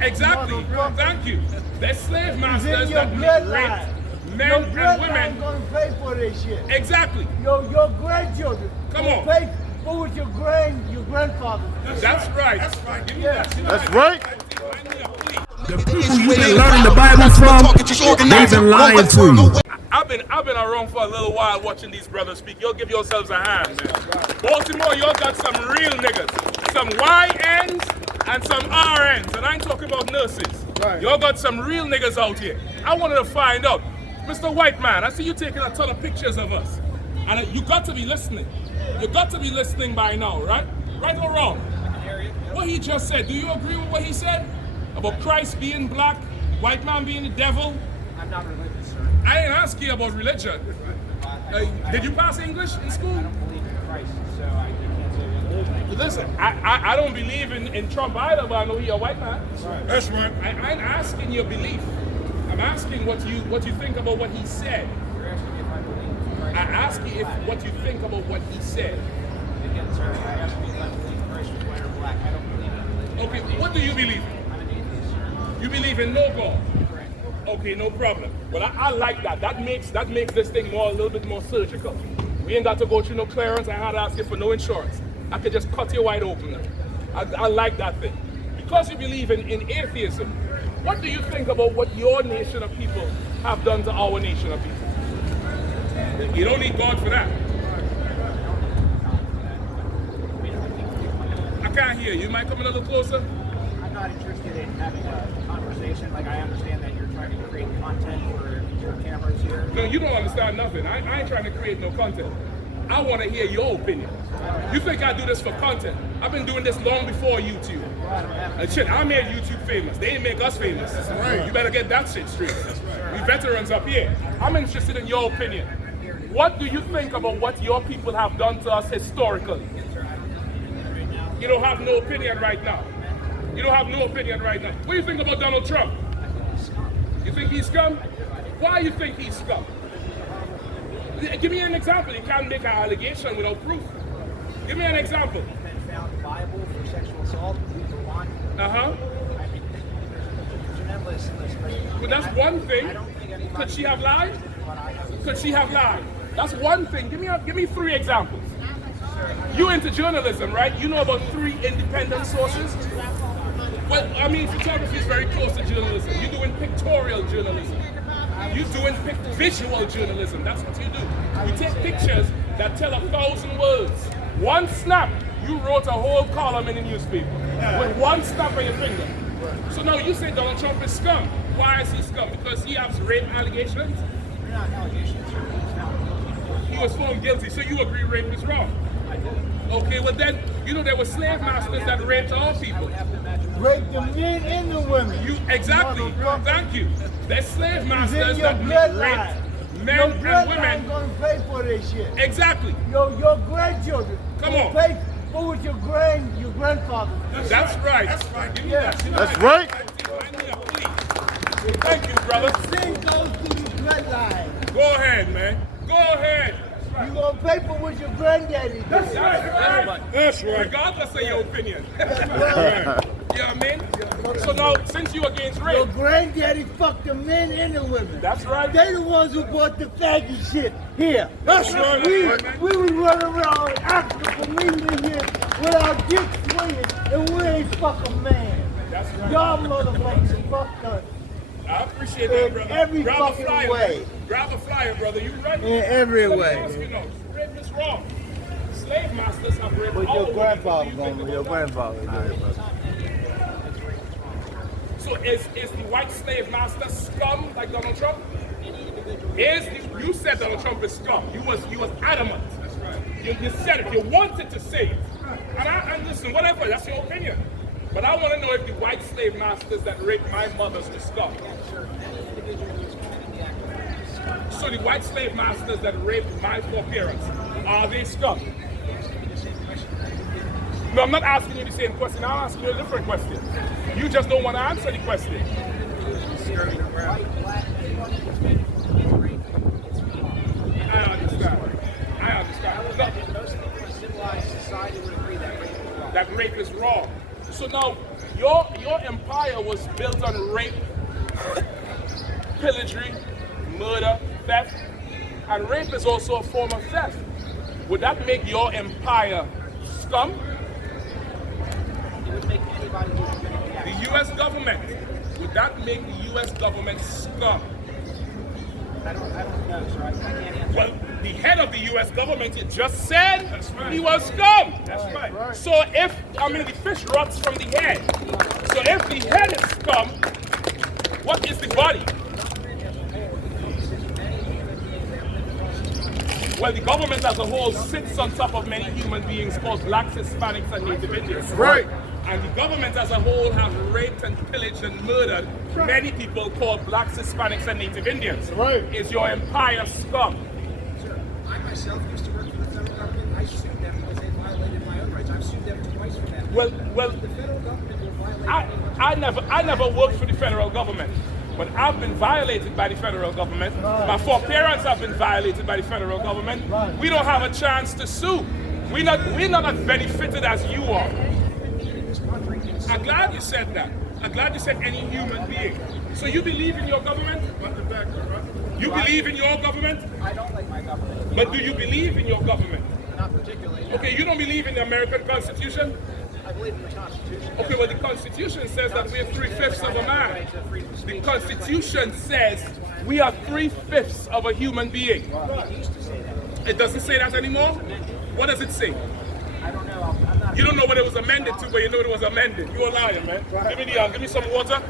Exactly. Thank you. They're slave masters that raped men your and bloodline women. gonna pay for this shit. Exactly. Your grandchildren. Come gonna on. Pay for what your grandfather. That's right. That's right. Give me that. That's right. The people you've been learning the Bible from, they've been lying to you. I've been around for a little while watching these brothers speak. Y'all give yourselves a hand, man. Baltimore, y'all got some real niggas. Some YNs and some RNs. And I ain't talking about nurses. Right. Y'all got some real niggas out here. I wanted to find out. Mr. White Man, I see you taking a ton of pictures of us. And you got to be listening. You got to be listening by now, right? Right or wrong? What he just said, do you agree with what he said? About Christ being black, white man being the devil? I'm not religious, sir. I ain't asking you about religion. Did you pass English in school? I don't believe in Christ, so I can't say religion. Listen, I don't believe in Trump either, but I know you're a white man. That's right. I ain't asking your belief. I'm asking what you think about what he said. You're asking me if I believe in Christ. I ask you what you think about what he said. Again, sir, I ask me if I believe in Christ was white or black. I don't believe in religion. Okay, what do you believe in? I'm an atheist, sir. You believe in no God? Correct. Okay, no problem. Well, I like that. That makes this thing a little bit more surgical. We ain't got to go through no clearance. I had to ask you for no insurance. I could just cut you wide open now. I like that thing. Because you believe in atheism, what do you think about what your nation of people have done to our nation of people? You don't need God for that. I can't hear you. You might come a little closer. I'm not interested in having a conversation. Like, I understand that you're trying to create content for your cameras here. No, you don't understand nothing. I ain't trying to create no content. I want to hear your opinion. You think I do this for content? I've been doing this long before YouTube. And shit, I made YouTube famous. They didn't make us famous. Right. You better get that shit straight. We veterans up here. I'm interested in your opinion. What do you think about what your people have done to us historically? You don't have no opinion right now. You don't have no opinion right now. What do you think about Donald Trump? You think he's scum? Why you think he's scum? Give me an example. You can't make an allegation without proof. Give me an example. He's been found liable for sexual assault. For one. Uh-huh. I mean, there's an endless list. But that's one thing. I don't think anybody. Could she have lied? What I have. Could she have lied? That's one thing. Give me 3 examples. You into journalism, right? You know about 3 independent sources? Well, I mean, photography is very close to journalism. You're doing pictorial journalism. You're doing visual journalism. That's what you do. You take pictures that tell 1,000 words. One snap, you wrote a whole column in the newspaper with one snap of your finger. So now you say Donald Trump is scum. Why is he scum? Because he has rape allegations? They're not allegations. He's found guilty. He was found guilty. So you agree rape is wrong? I do. Okay, well then, you know there were slave masters that raped all people. Rape the men and the women. You exactly. Thank you. They're slave masters your that bloodline. raped men Your and bloodline women. gonna pay for this shit. Exactly. Your grandchildren. Come gonna on. Pay for what your grandfather. That's right. That's right. Give me Yeah. that. That's right. Thank you, brother. Sin goes through the bloodline. Go ahead, man. Go ahead. You gonna pay for what your granddaddy did. That's right. That's right. Regardless of your opinion. That's right. You know what I mean? So now, since you against Your rape, granddaddy fucked the men and the women. that's right. They the ones who brought the faggot shit here. That's right. We was running around Africa for meeting here with our dicks swinging, and we ain't fucking man. That's right. Y'all motherfuckers fucked us. I appreciate that, In brother. every Grab fucking a flyer, way. man. Grab a flyer, brother. You right? In every Let me way. ask you now, rape is wrong. Slave masters have raped But all your the grandfather women. What do you gonna think your about that? grandfather. So is the white slave master scum like Donald Trump? You said Donald Trump is scum. You was adamant. That's right. You said it. You wanted to say it. And listen, whatever, that's your opinion. But I want to know if the white slave masters that raped my mother's the scum. So the white slave masters that raped my 4 parents, are they scum? No, I'm not asking you the same question. I'm asking you a different question. You just don't want to answer the question. I understand. Most people in civilized society would agree that rape is wrong. that rape is wrong. So now, your empire was built on rape, pillaging, murder, theft, and rape is also a form of theft. Would that make your empire scum? It would make anybody who's committing the The U.S. government, would that make the U.S. government scum? I don't know, sir. I can't answer. Well, the head of the U.S. government, it just said he was scum. That's right. So if, the fish rots from the head. So if the head is scum, what is the body? Well, the government as a whole sits on top of many human beings called blacks, Hispanics, and Native Indians. Right. And the government as a whole have raped and pillaged and murdered many people called blacks, Hispanics, and Native Indians. Right. Is your empire scum? Sir, I myself used to work for the federal government. I sued them because they violated my own rights. I've sued them twice for that. Well, The federal government will violate I never worked for the federal government, but I've been violated by the federal government. My foreparents have been violated by the federal government. We don't have a chance to sue. We're not as benefited as you are. I'm glad you said that. I'm glad you said any human being. So you believe in your government? You believe in your government? I don't like my government. But do you believe in your government? Not particularly. No. Okay, you don't believe in the American Constitution? I believe in the Constitution. Okay, well the Constitution says that we are 3/5 of a man. The Constitution says we are 3/5 of a human being. It used to say that. It doesn't say that anymore? What does it say? I don't know. I'm not. You don't know what it was amended to, but you know it was amended. You're a liar, man. Give me some water.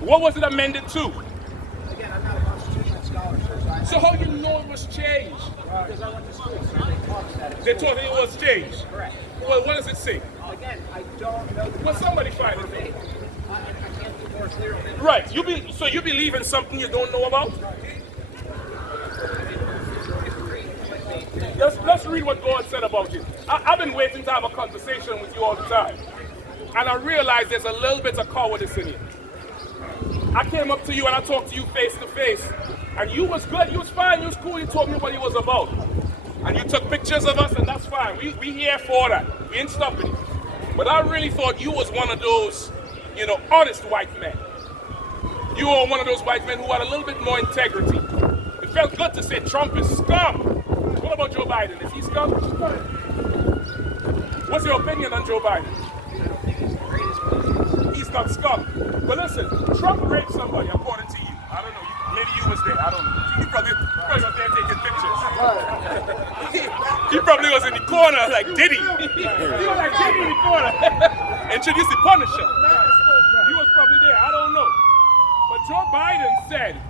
What was it amended to? Again, I'm not a constitutional scholar, sir. So how you know it was changed? Because I went to school, so they taught us that. at They school. told you it was changed. Correct. Well, what does it say? Again, I don't know. Well, somebody find it. I can't be more clear on it. Right. So you believe in something you don't know about? Let's read what God said about it. I've been waiting to have a conversation with you all the time. And I realized there's a little bit of cowardice in you. I came up to you and I talked to you face to face. And you was good, you was fine, you was cool, you told me what it was about. And you took pictures of us and that's fine. We here for that. We ain't stopping it. But I really thought you was one of those, honest white men. You were one of those white men who had a little bit more integrity. It felt good to say Trump is scum. What about Joe Biden? Is he scum? What's your opinion on Joe Biden? He's not scum. But listen, Trump raped somebody, according to you. I don't know. Maybe you was there. I don't know. He probably was there taking pictures. He probably was in the corner like Diddy. He was like Diddy in the corner. Introduced the Punisher. He was probably there. I don't know. But Joe Biden said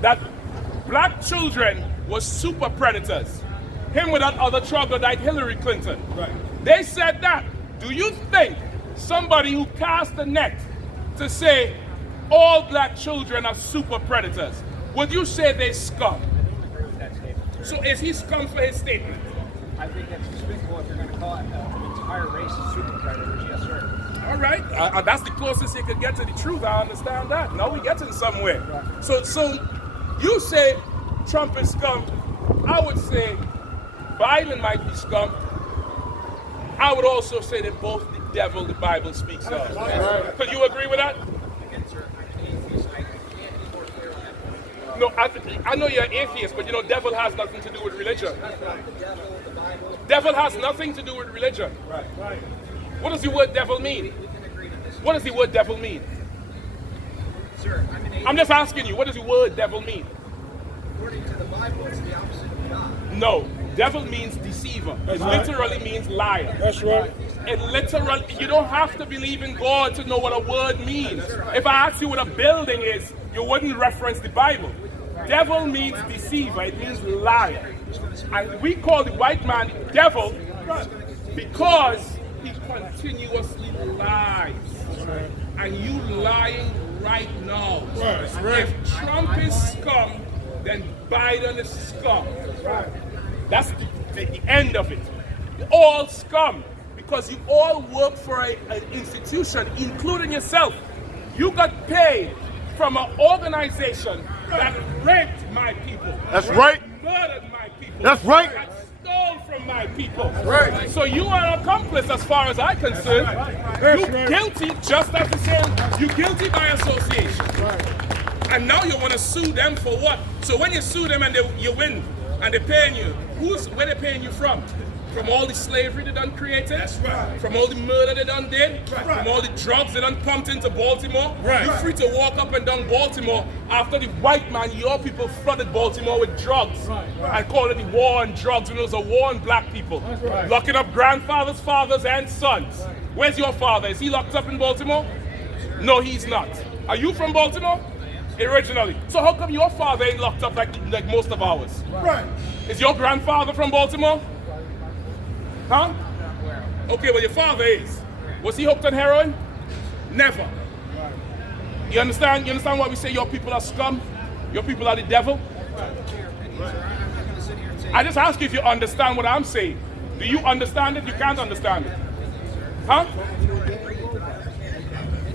that black children were super predators. Him with that other troglodyte Hillary Clinton. Right. They said that. Do you think somebody who cast the net to say all black children are super predators, would you say they scum? I don't agree with that statement. So is he scum for his statement? I think that's despicable if you're going to call it an entire race of super predators. Yes, sir. All right, that's the closest you could get to the truth. I understand that. Now we're getting somewhere. So you say Trump is scum. I would say Biden might be scum. I would also say that both the devil the Bible speaks of. Could you agree with that? Again, sir, I'm an atheist. I can't be more clear on that point. No, I know you're an atheist, but devil has nothing to do with religion. The devil, the Bible. Devil has nothing to do with religion. Right. What does the word devil mean? We can agree on this. What does the word devil mean? Sir, I'm an atheist. I'm just asking you, what does the word devil mean? According to the Bible, it's the opposite of God. No, devil means deceiver. It literally means liar. That's right. It literally, you don't have to believe in God to know what a word means. If I ask you what a building is, you wouldn't reference the Bible. Devil means deceiver, it means liar. And we call the white man devil because he continuously lies. And you lying right now. If Trump is scum, then Biden is scum. That's the end of it. You're all scum because you all work for an institution, including yourself. You got paid from an organization that raped my people. That's right. Murdered my people. That's right. That stole from from my people. Right. So you are an accomplice as far as I'm concerned. You're guilty just as the same. You're guilty by association. Right. And now you want to sue them for what? So when you sue them and you win and they're paying you, where they paying you from? From all the slavery they done created? That's right. From all the murder they done did? Right. From all the drugs they done pumped into Baltimore? Right. You're free to walk up and down Baltimore after the white man, your people flooded Baltimore with drugs. Right. And called it the war on drugs when it was a war on black people. Right. Locking up grandfathers, fathers, and sons. Right. Where's your father? Is he locked up in Baltimore? No, he's not. Are you from Baltimore? Originally. So how come your father ain't locked up like most of ours? Right. Is your grandfather from Baltimore? Huh? Okay, well your father is. Was he hooked on heroin? Never. You understand? You understand why we say your people are scum? Your people are the devil? I just ask you if you understand what I'm saying. Do you understand it? You can't understand it. Huh?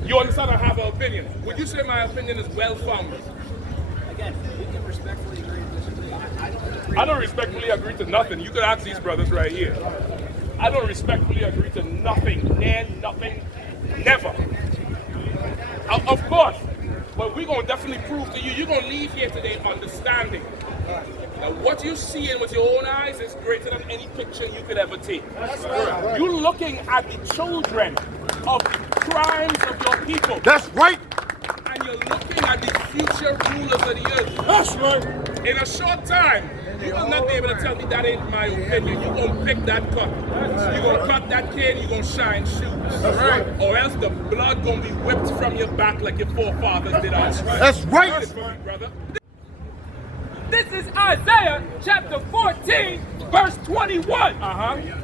You understand I have an opinion. Would you say my opinion is well-founded? Again, we can respectfully agree and disagree. I don't respectfully agree to nothing. You could ask these brothers right here. I don't respectfully agree to nothing, nothing, never. Of course, but we're going to definitely prove to you, you're going to leave here today understanding that what you see in with your own eyes is greater than any picture you could ever take. Right. You're looking at the children of the crimes of your people. That's right. And you're looking at the future rulers of the earth. That's right. In a short time, you will not be able to tell me that ain't my opinion. You're going to pick that cut. You're going to cut that cane, you're going to shine shoes. Right. Or else the blood going to be whipped from your back like your forefathers did us. That's right. That's right, brother. This is Isaiah chapter 14, verse 21.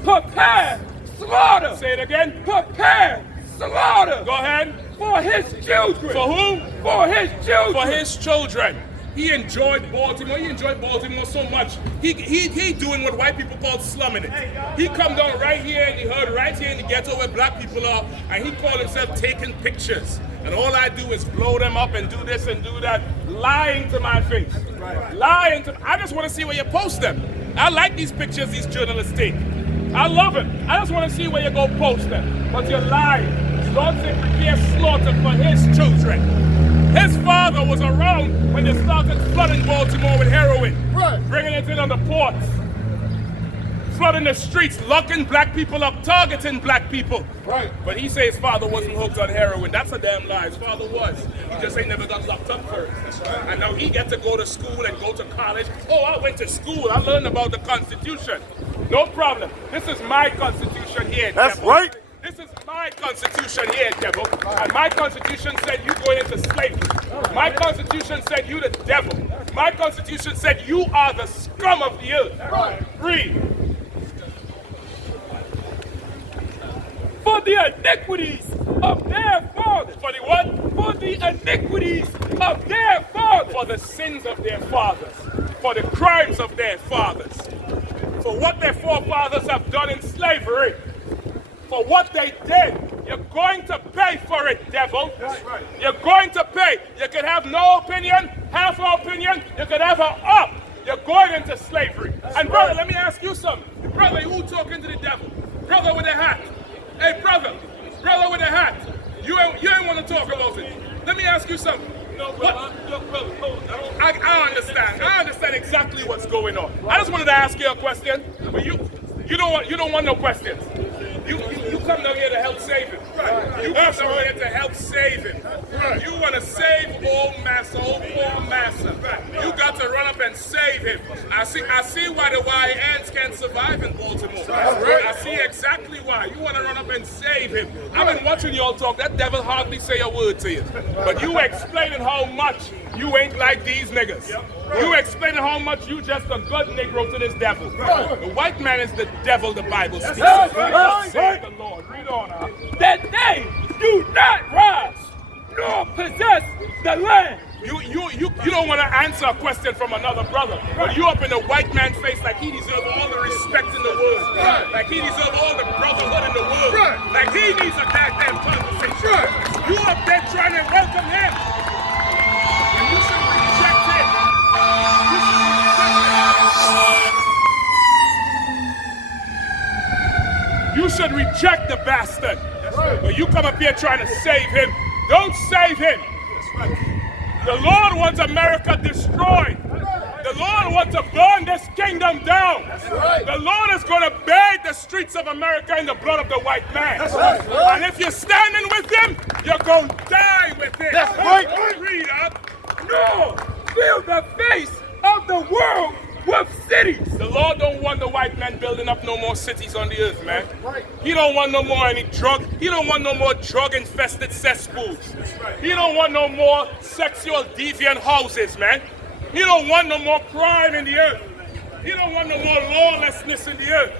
Prepare slaughter. Say it again. Prepare slaughter. Go ahead. For his children. For who? For his children. For his children. He enjoyed Baltimore. He enjoyed Baltimore so much. He doing what white people call slumming it. He come down right here in the hood, right here in the ghetto where black people are, and he called himself taking pictures. And all I do is blow them up and do this and do that, lying to my face. Right. Lying to. I just want to see where you post them. I like these pictures these journalists take. I love it. I just want to see where you go post them. But you're lying. God said prepare slaughter for his children. His father was around when they started flooding Baltimore with heroin. Right. Bringing it in on the ports. Flooding the streets, locking black people up, targeting black people. Right. But he said his father wasn't hooked on heroin. That's a damn lie. His father was. He just ain't never got locked up first. That's right. And now he gets to go to school and go to college. Oh, I went to school. I learned about the Constitution. No problem. This is my Constitution here. That's devil. right. This is my Constitution here, devil. And my Constitution said you going into slavery. My Constitution said you the devil. My Constitution said you are the scum of the earth. Right. Read. For the iniquities of their fathers. For the what? For the iniquities of their fathers. For the sins of their fathers. For the crimes of their fathers. For what their forefathers have done in slavery. For what they did. You're going to pay for it, devil. That's right. You're going to pay. You can have no opinion, half an opinion. You can have an up. You're going into slavery. That's and brother, let me ask you something. Brother, who talking to the devil? Brother with a hat. Hey, brother with a hat. You ain't want to talk about it. Let me ask you something. No, brother. I understand. I understand exactly what's going on. I just wanted to ask you a question, but you don't want no questions. You come down here to help save him. Right. You come down here to help save him. Right. You want to save old massa, old poor massa. Right. You got to run up and save him. I see why the YNs can't survive in Baltimore. Right. I see exactly why. You want to run up and save him. I've been watching y'all talk. That devil hardly say a word to you. But you explaining how much you ain't like these niggas. Yep. Right. You explaining how much you just a good Negro to this devil. Right. The white man is the devil, the Bible speaks. Right. Say the Lord. Read on. That they do not rise nor possess the land. You don't want to answer a question from another brother, but you up in the white man's face like he deserves all the respect in the world, like he deserves all the brotherhood in the world, like he needs a goddamn conversation. You up there trying to welcome him, and you should reject him. You should reject him. You should reject the bastard. But you come up here trying to save him. Don't save him. The Lord wants America destroyed. The Lord wants to burn this kingdom down. The Lord is going to bathe the streets of America in the blood of the white man. And if you're standing with him, you're going to die with him. That's right. Read up. No! Fill the face of the world with cities! The Lord don't want the white man building up no more cities on the earth, man. He don't want no more He don't want no more drug-infested cesspools. He don't want no more sexual deviant houses, man. He don't want no more crime in the earth. He don't want no more lawlessness in the earth,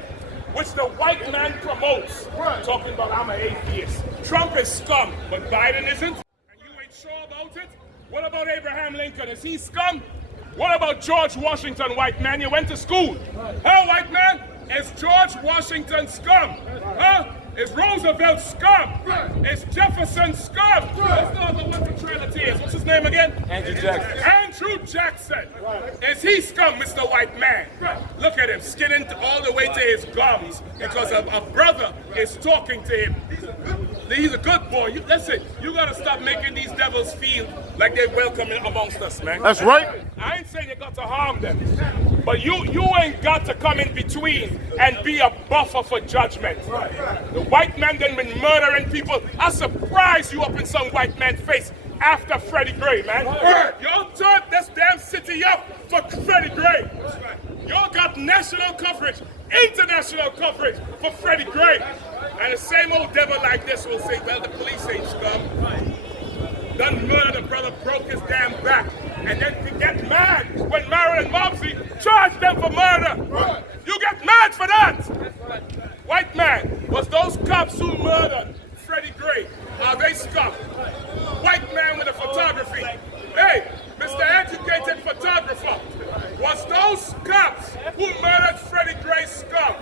which the white man promotes. Talking about I'm an atheist. Trump is scum, but Biden isn't. And you ain't sure about it? What about Abraham Lincoln? Is he scum? What about George Washington, white man? You went to school. Huh, white man? Is George Washington scum? Huh? Is Roosevelt scum? Is Jefferson scum? Let's talk about what the Trinity is. What's his name again? Andrew Jackson. Andrew Jackson. Is he scum, Mr. White Man? Look at him, skinning all the way to his gums because a brother is talking to him. He's a good boy. Listen, you gotta stop making these devils feel like they're welcome amongst us, man. That's right. I ain't saying you got to harm them, but you ain't got to come in between and be a buffer for judgment. The white man done been murdering people. I'm surprised you up in some white man's face after Freddie Gray, man. Y'all turned this damn city up for Freddie Gray. Y'all got national coverage, international coverage for Freddie Gray. And the same old devil like this will say, well, the police ain't scum. Done murdered a brother, broke his damn back. And then you get mad when Marilyn Mopsy charged them for murder. You get mad for that. White man, was those cops who murdered Freddie Gray, are they scum? White man with a photography. Hey, Mr. Educated Photographer, was those cops who murdered Freddie Gray scum?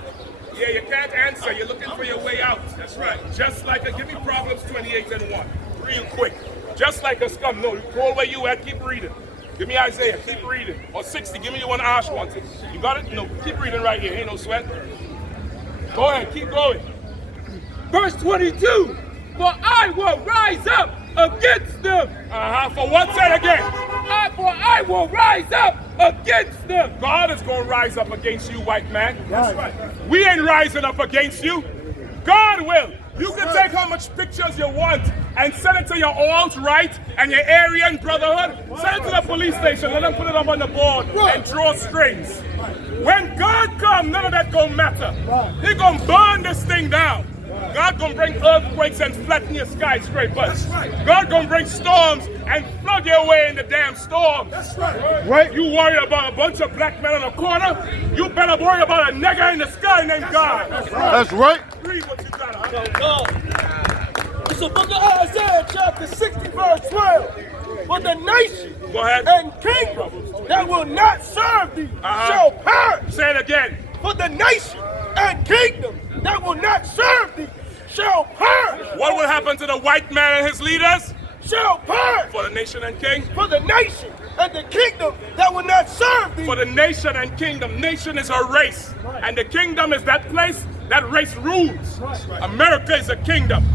Yeah, you can't answer. You're looking for your way out. That's right. Just like give me Proverbs 28:1. Real quick. Just like a scum. No, go where you at. Keep reading. Give me Isaiah. Keep reading. Or 60. Give me the one Ash wants it. You got it? No, keep reading right here. Ain't no sweat. Go ahead. Keep going. Verse 22. For I will rise up against them. For what? Say it again. For I will rise up against them. God is going to rise up against you, white man. That's right. We ain't rising up against you. God will. You can take how much pictures you want and send it to your alt-right and your Aryan Brotherhood. Send it to the police station. Let them put it up on the board and draw strings. When God comes, none of that gonna matter. He gonna burn this thing down. God gonna bring earthquakes and flatten your skyscrapers. God gonna bring storms and flood your way in the damn storm. Right? You worry about a bunch of black men on a corner? You better worry about a nigger in the sky named God. That's right. Read what you got. It's the book of Isaiah, chapter 60, verse 12. For the nation Go ahead. and kingdom that will not serve thee shall perish. Say it again. For the nation and kingdom that will not serve thee shall perish. What will happen to the white man and his leaders? Shall perish. For the nation and king? For the nation and the kingdom that will not serve thee. For the nation and kingdom. Nation is a race. And the kingdom is that place that race rules. America is a kingdom.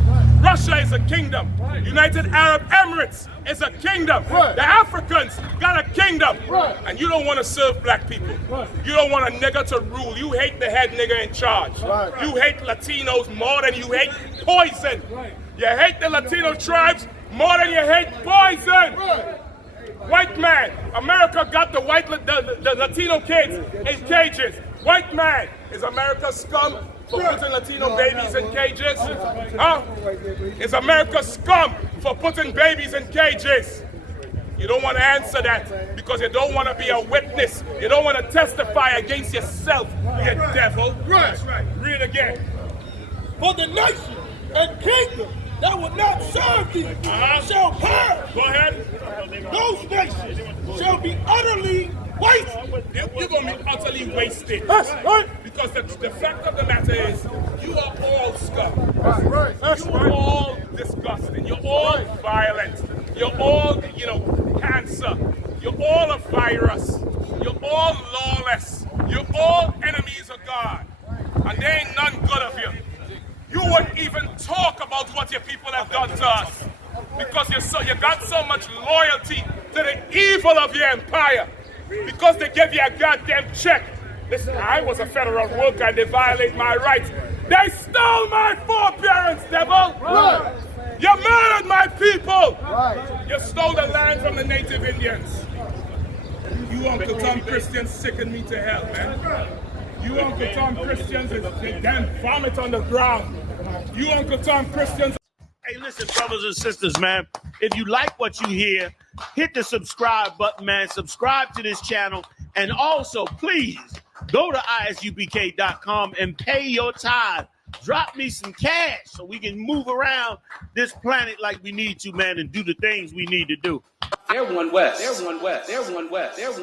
Russia is a kingdom. United Arab Emirates is a kingdom. The Africans got a kingdom. And you don't want to serve black people. You don't want a nigger to rule. You hate the head nigger in charge. You hate Latinos more than you hate poison. You hate the Latino tribes more than you hate poison. White man, America got the Latino kids in cages. White man, is America scum for putting Latino babies in cages? Huh? Is America scum for putting babies in cages? You don't want to answer that because you don't want to be a witness. You don't want to testify against yourself, you devil. Right. Read it again. For the nation and kingdom that will not serve thee shall perish. Go ahead. Those nations shall be utterly wasted. You're going to be utterly wasted. That's right. Because the fact of the matter is, you are all scum. That's right. You are all disgusting. You're all violent. You're all, cancer. You're all a virus. You're all lawless. You're all enemies of God. And there ain't none good of you. you wouldn't even talk about what your people have done to us. Because you got so much loyalty to the evil of your empire. Because they give you a goddamn check. Listen, I was a federal worker and they violate my rights. They stole my foreparents, devil! Right. You murdered my people! Right. You stole the land from the native Indians. You Uncle Tom Christians sicken me to hell, man. You Uncle Tom Christians, they damn vomit on the ground. You Uncle Tom Christians. Hey, listen, brothers and sisters, man. If you like what you hear, hit the subscribe button, man. Subscribe to this channel. And also, please, go to ISUPK.com and pay your tithe. Drop me some cash so we can move around this planet like we need to, man, and do the things we need to do. They're one west. They're one west. They're one west. They're one